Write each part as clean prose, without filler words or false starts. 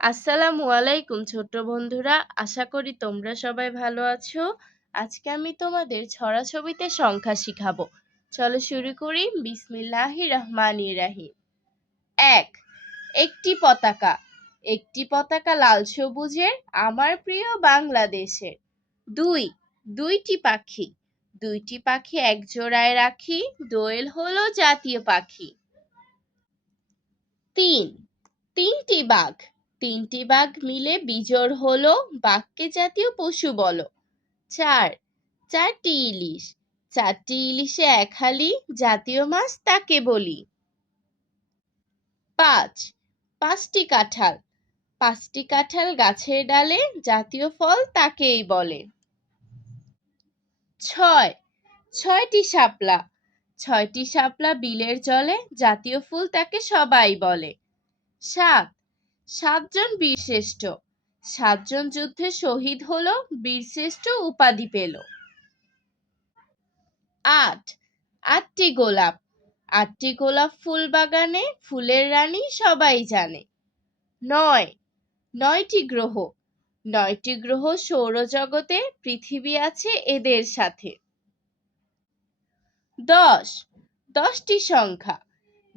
আসসালামু আলাইকুম ছোট্ট বন্ধুরা, আশা করি তোমরা সবাই ভালো আছো। আজকে আমি তোমাদের ছড়া ছবিতে সংখ্যা শিখাবো। চলো শুরু করি। বিসমিল্লাহির রহমানির রহিম। ১, একটি পতাকা। একটি পতাকা লাল সবুজের, আমার প্রিয় বাংলাদেশের। ২, দুইটি পাখি। দুইটি পাখি এক জোড়ায় রাখি, দোয়েল হলো জাতীয় পাখি। ৩, তিনটি বাঘ। তিনটি বাঘ মিলে বিজোড় হলো, বাঘকে জাতীয় পশু বলো। ৪, চারটি ইলিশ। চারটি ইলিশে এক হালি, জাতীয় মাছ তাকে বলি। ৫, পাঁচটি কাঁঠাল। পাঁচটি কাঁঠাল গাছের ডালে, জাতীয় ফল তাকেই বলে। ৬, ছয়টি শাপলা। ছয়টি শাপলা বিলের জলে, জাতীয় ফুল তাকে সবাই বলে। ৭, সাতজন বীরশ্রেষ্ঠ। সাতজন যুদ্ধে শহীদ হলো, বীরশ্রেষ্ঠ উপাধি পেল। ৮, আটটি গোলাপ। আটটি গোলাপ ফুল বাগানে, ফুলের রানী সবাই জানে। ৯, নয়টি গ্রহ। নয়টি গ্রহ সৌরজগতে, পৃথিবী আছে এদের সাথে। ১০, দশটি সংখ্যা।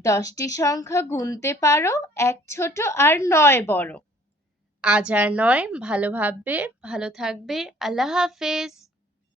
দশটি সংখ্যা গুনতে পারো, এক ছোট আর নয় বড়। আজ আর নয়, ভালো ভাববে, ভালো থাকবে। আল্লাহ হাফেজ।